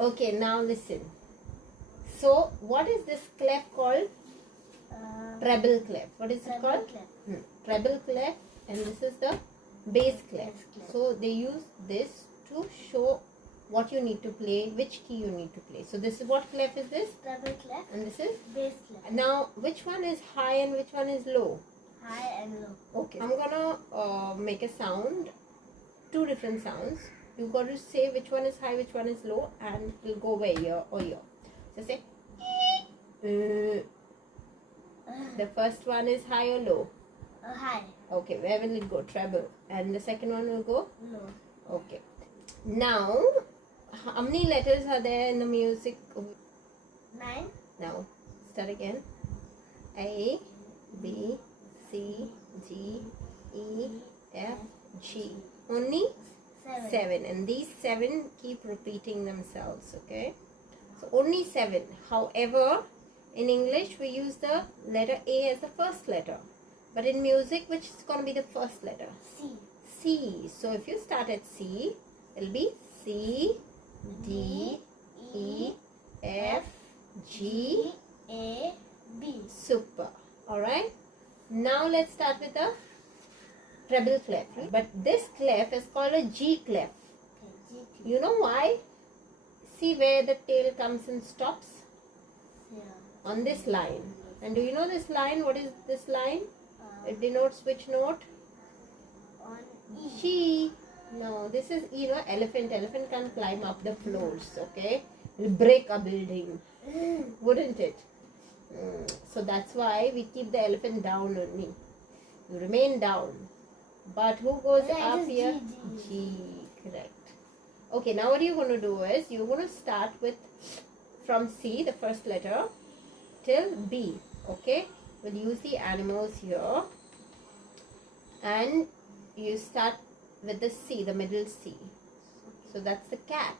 Okay, now listen. So, what is this clef called? Treble clef. What is it called? Treble clef, and this is the bass clef. So, they use this to show what you need to play, which key you need to play. So, this is what clef is this? Treble clef. And this is? Bass clef. Now, which one is high and which one is low? High and low. Okay. I'm gonna make a sound, two different sounds. You got to say which one is high, which one is low, and it will go over here or here. So say. The first one is high or low? High. Okay, where will it go? Treble. And the second one will go? Low. Okay. Now, how many letters are there in the music? 9. Now, start again. A, B, C, D, E, F, G. Only 7. And these 7 keep repeating themselves, okay? So, only 7. However, in English, we use the letter A as the first letter. But in music, which is going to be the first letter? C. C. So, if you start at C, it will be C, D, E, F, G, A, B. Super. Alright. Now, let's start with the treble clef. But this clef is called a G clef. Okay, G. You know why? See where the tail comes and stops? Yeah. On this line. And do you know this line? What is this line? It denotes which note? On E. G. No, this is, you know, elephant. Elephant can climb up the floors, okay? It'll break a building. Wouldn't it? So that's why we keep the elephant down only. You remain down. But who goes up here? G. Correct. Okay, now what you're going to do is, you're going to start with from C, the first letter, till B. Okay? We'll use the animals here. And you start with the C, the middle C. So that's the cat.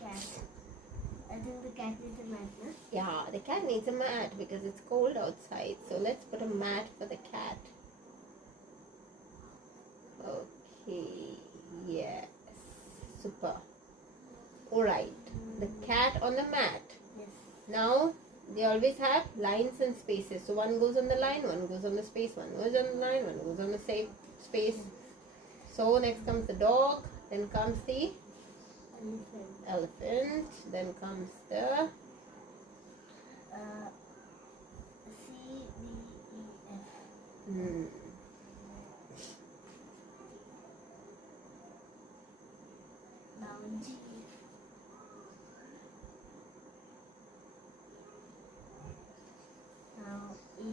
Cat. I think the cat needs a mat, no? Yeah, the cat needs a mat because it's cold outside. So let's put a mat for the cat. Okay, yes, super. Alright, the cat on the mat. Yes. Now, they always have lines and spaces. So one goes on the line, one goes on the space, one goes on the line, one goes on the same space. So next comes the dog, then comes the elephant, then comes the C, D, E, F. Now G. Now E.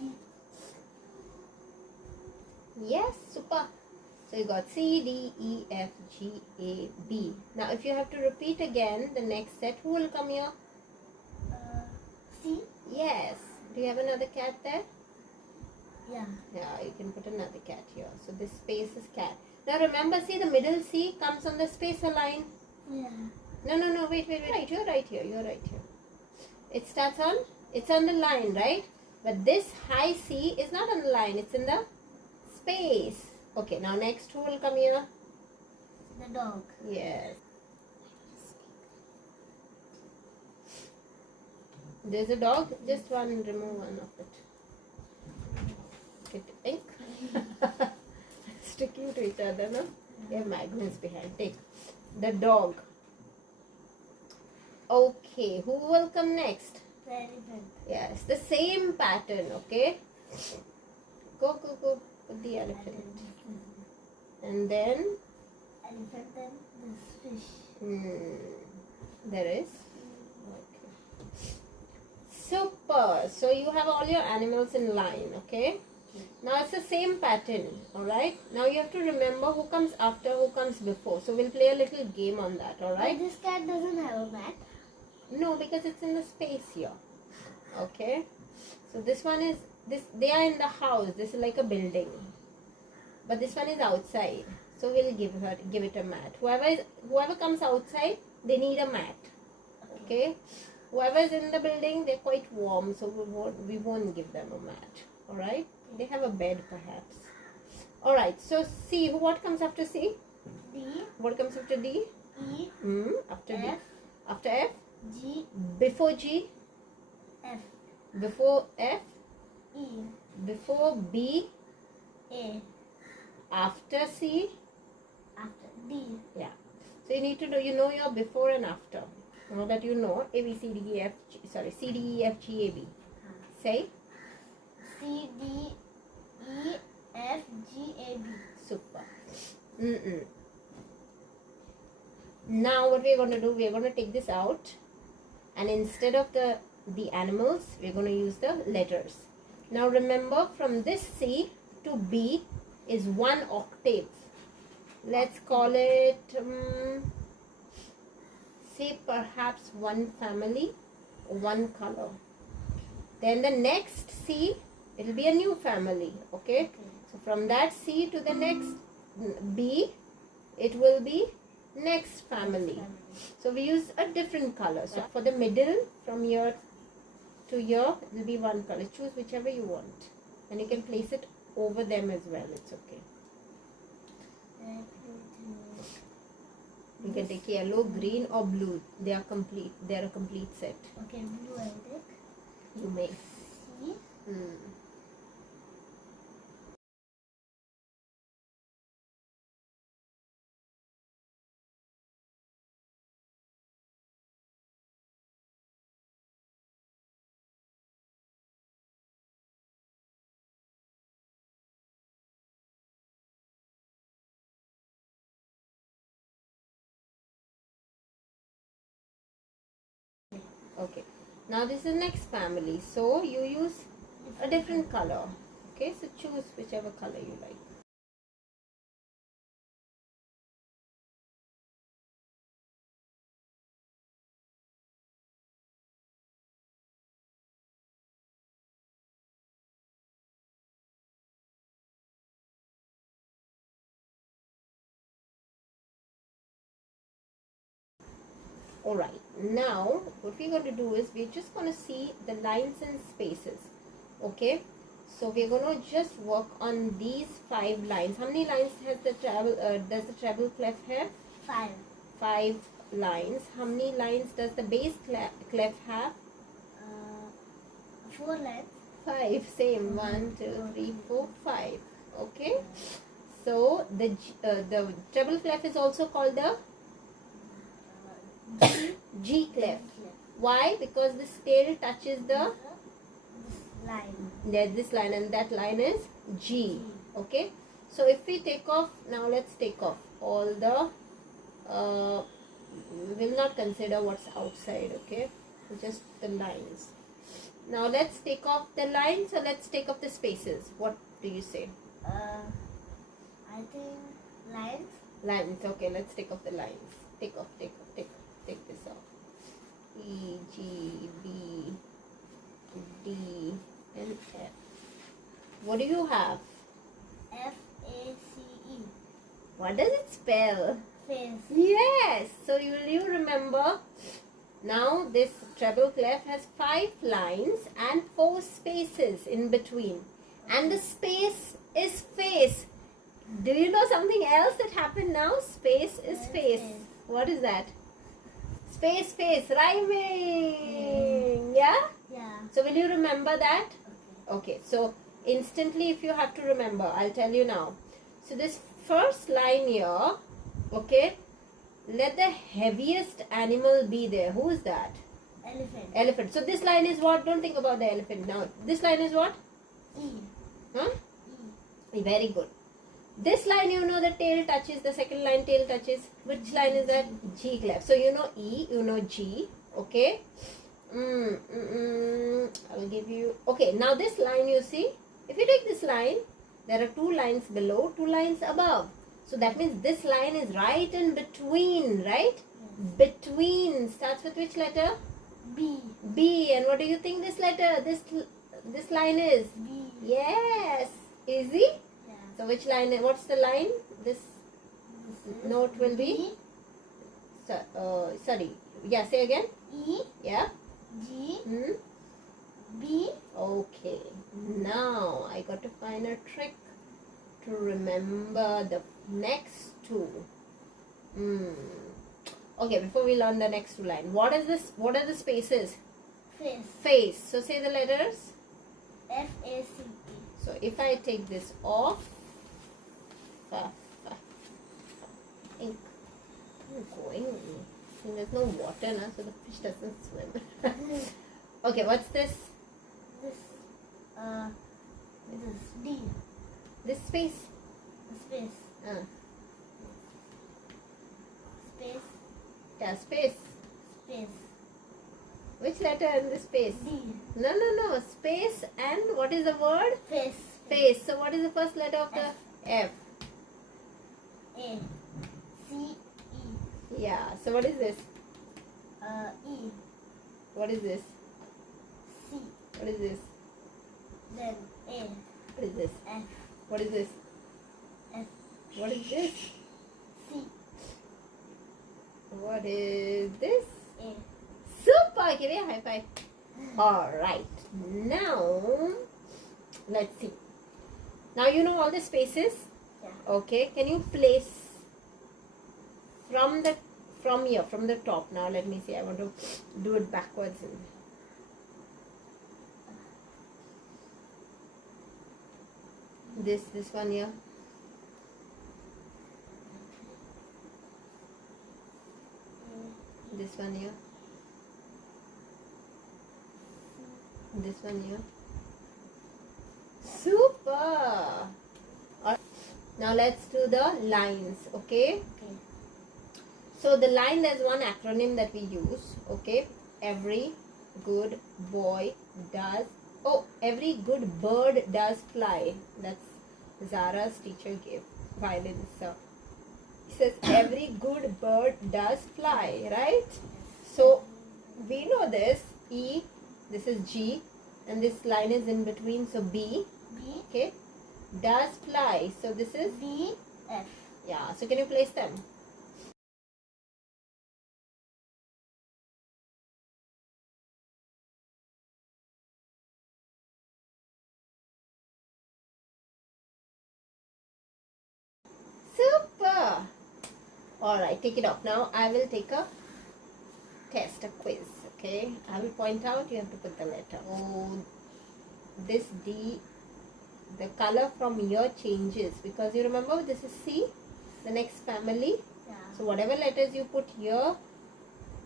D. Yes, super. So you got C, D, E, F, G, A, B. Now if you have to repeat again the next set, who will come here? C. Yes. Do you have another cat there? Yeah. Yeah, you can put another cat here. So this space is cat. Now remember, see the middle C comes on the spacer line. Yeah. No, wait. Right, you're right here. It starts on, it's on the line, right? But this high C is not on the line, it's in the space. Okay, now next who will come here? The dog. Yes. There's a dog, just remove one of it. Get ink. Sticking to each other, no? They have magnets behind. Take the dog. Okay, who will come next? The elephant. Yes, the same pattern, okay? Go. Put the elephant. And then? Elephant, then this fish. There is? Okay. Super. So you have all your animals in line, okay? Now it's the same pattern, alright? Now you have to remember who comes after, who comes before. So we'll play a little game on that, alright? But this cat doesn't have a mat. No, because it's in the space here. Okay? So this one is, they are in the house. This is like a building. But this one is outside. So we'll give it a mat. Whoever comes outside, they need a mat. Okay? Whoever is in the building, they're quite warm. So we won't give them a mat. Alright? They have a bed perhaps. Alright, so C, what comes after C? D. What comes after D? E. After F. D. After F? G. Before G? F. Before F? E. Before B? A. After C? After D. Yeah. So you need to know, your before and after. Now that you know, A, B, C, D, E, F, G, C, D, E, F, G, A, B. Say? C, D, E, F, G, A, B. Super. Now what we're going to do, we're going to take this out, and instead of the animals, we're going to use the letters. Now remember, from this C to B is 1 octave. Let's call it, say perhaps 1 family, 1 color. Then the next C, it will be a new family, okay? So from that C to the next B, it will be next family. So we use a different color. So for the middle, from here to here, it will be 1 color. Choose whichever you want, and you can place it over them as well. It's okay. You can take yellow, green, or blue. They are complete. They are a complete set. Okay, blue I take. You may. C. Okay. Now this is next family. So you use a different color. Okay. So choose whichever color you like. Alright, now what we're going to do is we're just going to see the lines and spaces. Okay, so we're going to just work on these 5 lines. How many lines has the does the treble clef have? 5. 5 lines. How many lines does the bass clef have? 4 lines. 5. Same. 1, 2, 3, 4, 5. Okay, so the treble clef is also called the G clef. Why? Because this tail touches the this line, and that line is G. Okay, so if we take off, now let's take off all the we will not consider what's outside. Okay, just the lines. Now let's take off the lines, so let's take off the spaces. What do you say? I think lines. Lines. Okay, let's take off the lines. Take this off. E, G, B, D, and F. What do you have? F, A, C, E. What does it spell? Face. Yes. So will you remember? Now this treble clef has 5 lines and 4 spaces in between. And the space is face. Do you know something else that happened now? Space is face. What is that? Space, face, rhyming. Yeah? Yeah. So will you remember that? Okay. Okay. So instantly, if you have to remember, I'll tell you now. So this first line here, okay, let the heaviest animal be there. Who is that? Elephant. Elephant. So this line is what? Don't think about the elephant now. This line is what? E. Huh? E. Very good. This line, you know, the tail touches. The second line, tail touches. Which line is that? G clef. So you know E, you know G. Okay. I'll give you. Okay. Now this line, you see, if you take this line, there are 2 lines below, 2 lines above. So that means this line is right in between, right? Between starts with which letter? B. B. And what do you think this letter, this line is? B. Yes. Easy? Yeah. So which line, what's the line? This note will be? Sorry. Yeah, say again. E. Yeah. G. Hmm. B. Okay. Now I got to find a trick to remember the next two. Okay, before we learn the next two lines, what is this? What are the spaces? Face. Face. So say the letters. F-A-C-E. So if I take this off, ink. Going. There's no water now, so the fish doesn't swim. Okay, what's this? This D. This space. Space. Space. Yeah, space. Space. Which letter in the space? D. No. Space and what is the word? Face. Face. So what is the first letter of the F? A. C. E. Yeah. So what is this? E. What is this? C. What is this? Then A. What is this? F. What is this? F. What is this? C. What is this? A. Super! Give me a high five. Alright. Now, let's see. Now you know all the spaces? Yeah. Okay. Can you place from here, from the top? Now let me see. I want to do it backwards. This one here. This one here. This one here. Super! Alright. Now let's do the lines, okay? Okay. So the line, there's one acronym that we use, okay? Every good boy does, every good bird does fly. That's Zara's teacher gave violin, so he says every good bird does fly, right? So we know this, E, this is G, and this line is in between, so B, B. okay? Does fly, so this is, D. F. yeah, so can you place them? Super! Alright, take it off. Now I will take a test, a quiz, okay? I will point out, you have to put the letter. Oh, this D, the color from here changes because you remember this is C, the next family. Yeah. So whatever letters you put here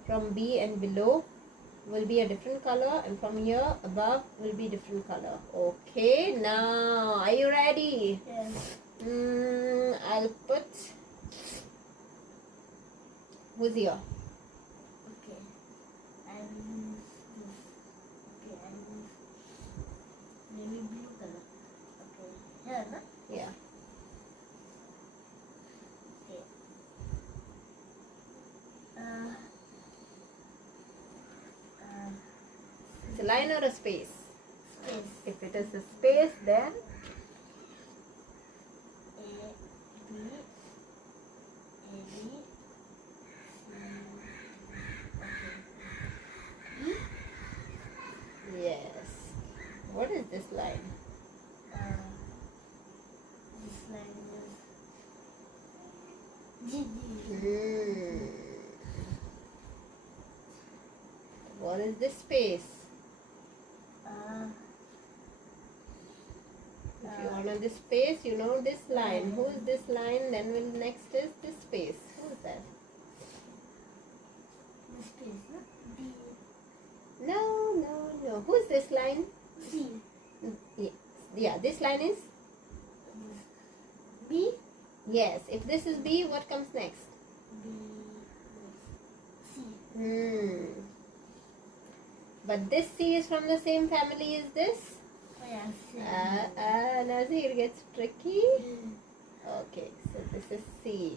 from B and below will be a different color, and from here above will be different color. Okay, now are you ready? Yes. I'll put, who's here? Okay. I will use this. Okay, I will use maybe blue color. Okay. Here, no? Yeah. Okay. It's a line or a space? Space. If it is a space, then A, B, C, okay. E, yes. What is this line? this line is G, D. What is this space? If you honor this space, you know this line. Who is this line? Then will next is this space. Who is that? The space, no? D, No. Who is this line? C. Yeah, this line is? B, Yes. If this is B, what comes next? B, C. But this C is from the same family as this? Oh yeah, C. Nazir gets tricky. Okay, so this is C.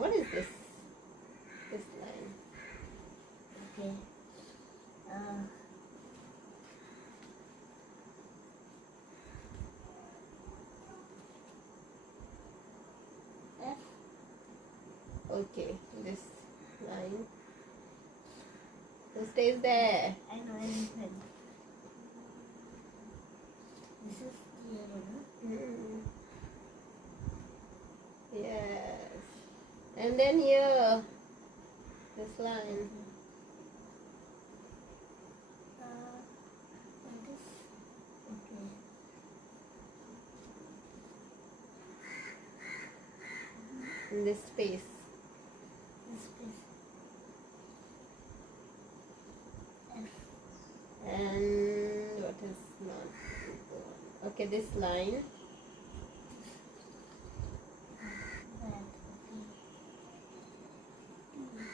What is this? This line. Okay. F. Okay, this line. Who stays there? I know, I understand. And then here, this line. This. Okay. In this space. This space. F. And what is not? Okay, this line. That. Okay.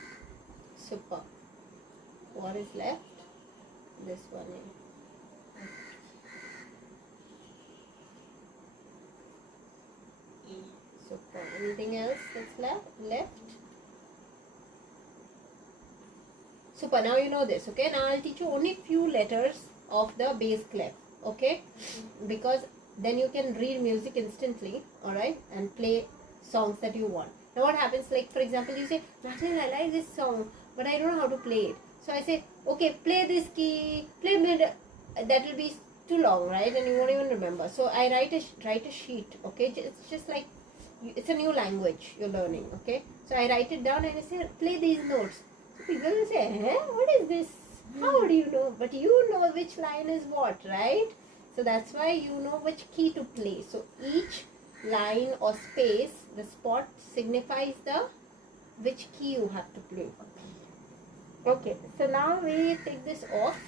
Super. What is left? This one here. Super. Anything else that's left? Super. Now you know this. Okay. Now I'll teach you only few letters of the bass clef. Okay. Because then you can read music instantly. All right. And play songs that you want. Now what happens? Like for example, you say, Natalie, I like this song, but I don't know how to play it. So I say, okay, play this key, play mid. That will be too long, right? And you won't even remember. So I write a sheet. Okay. It's just like, it's a new language you're learning. Okay. So I write it down and I say, play these notes. So people will say, what is this? How do you know? But you know which line is what, right? So that's why you know which key to play. So each line or space, the spot signifies the which key you have to play. Okay, so now we take this off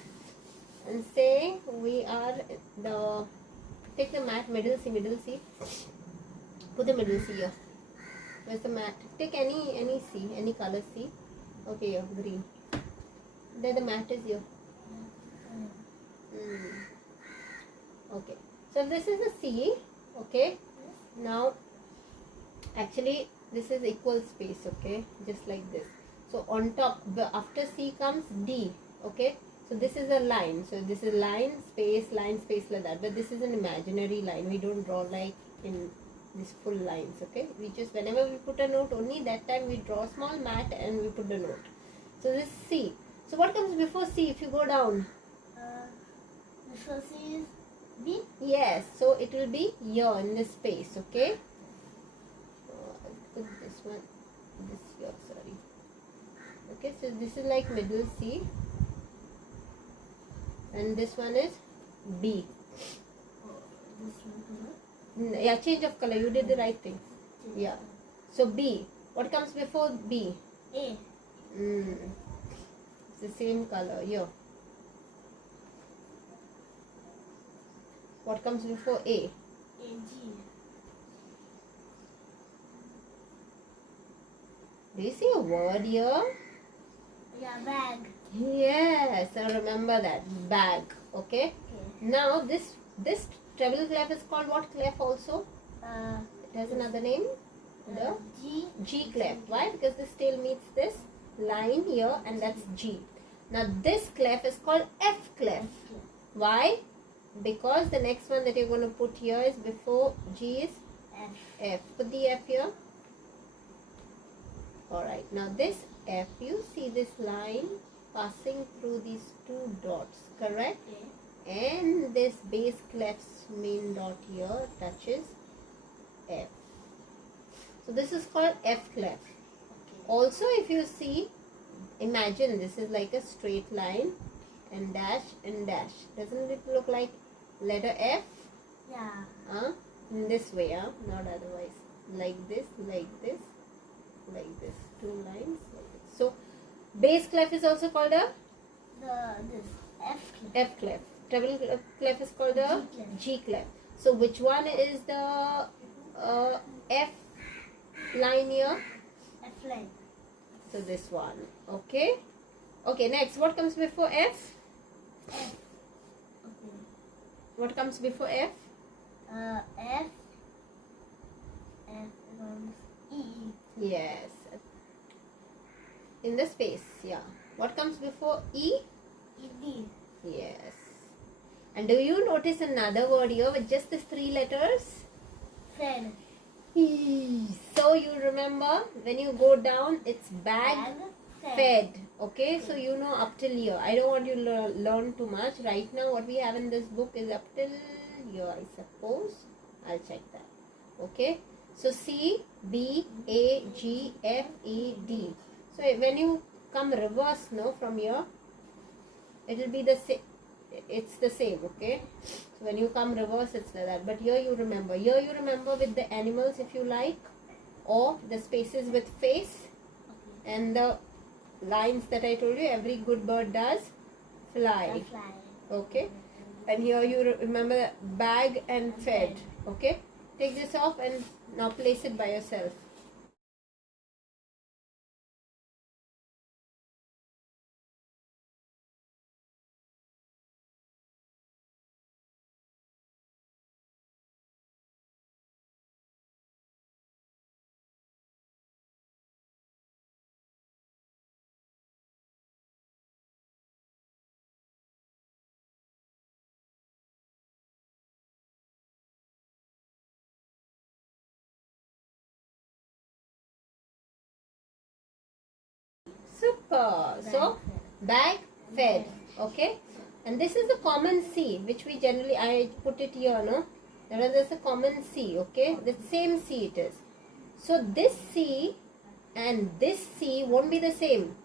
and say we are take the mat, middle C. Put the middle C here. Where's the mat? Take any C, any color C. Okay, here, green. There the mat is here. Okay, so this is a C. Okay, now actually this is equal space. Okay, just like this. So on top, after C comes D. Okay, so this is a line. So this is line, space like that. But this is an imaginary line. We don't draw like in these full lines. Okay, we just, whenever we put a note, only that time we draw small mat and we put the note. So this is C. So what comes before C if you go down? Before C is B? Yes, so it will be here in this space. Okay, I'll put this one, this here, sorry. Okay, so this is like middle C and this one is B. This one. Yeah, change of color, you did the right thing. Yeah, so B. What comes before B? A. It's the same color here. What comes before A? A, G. Do you see a word here? Yeah, bag. Yes, I remember that, bag. Okay. Now this treble clef is called what clef also? It has another name. The G clef. Why? Because this tail meets this line here and that's G. Now this clef is called F clef. Why? Because the next one that you're going to put here is before G is F. Put the F here. Alright, now this F, you see this line passing through these two dots, correct? And this bass clef's main dot here touches F. So this is called F clef. Also, if you see, imagine this is like a straight line and dash and dash. Doesn't it look like letter F? Yeah. In this way, not otherwise. Like this, like this, like this. Two lines like this. So bass clef is also called a This F clef. F clef. Treble clef is called a G clef. So which one is the F line here? F line. So this one. Okay. Okay, next, what comes before F? F. Okay. What comes before F? F. F comes E. Yes. In the space, yeah. What comes before E? E, D. Yes. And do you notice another word here with just these three letters? Fed. So you remember when you go down, it's bag, fed. Okay, so you know up till here. I don't want you to learn too much. Right now, what we have in this book is up till here, I suppose. I'll check that. Okay, So C, B, A, G, F, E, D. So when you come reverse, no, from here, it will be the same. It's the same, okay? So when you come reverse, it's like that. But here you remember. Here you remember with the animals if you like, or the spaces with face, and the lines that I told you. Every good bird does fly. Okay? And here you remember bag and fed. Okay? Take this off and now place it by yourself. Super. So bag fed. Okay? And this is a common C, which we generally, I put it here, no? There's a common C, okay? The same C it is. So this C and this C won't be the same.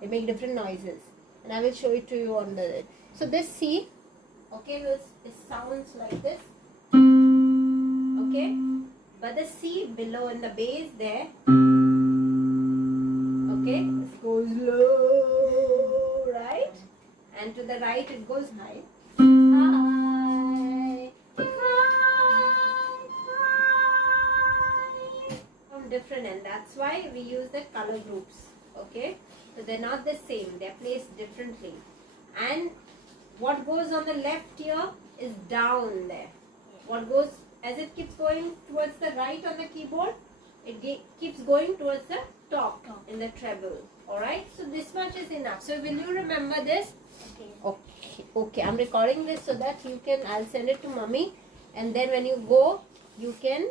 They make different noises. And I will show it to you on the... So this C, okay, it sounds like this. Okay? But the C below in the base there, okay, it goes low, right? And to the right it goes high. High, high, high. Different, and that's why we use the color groups. Okay, so they're not the same, they're placed differently. And what goes on the left here is down there. What goes, as it keeps going towards the right on the keyboard, it keeps going towards the top in the treble. Alright, so this much is enough. So will you remember this? Okay, I'm recording this so that you can, I'll send it to mommy, and then when you go, you can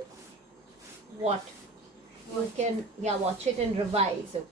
what? You can, yeah, watch it and revise.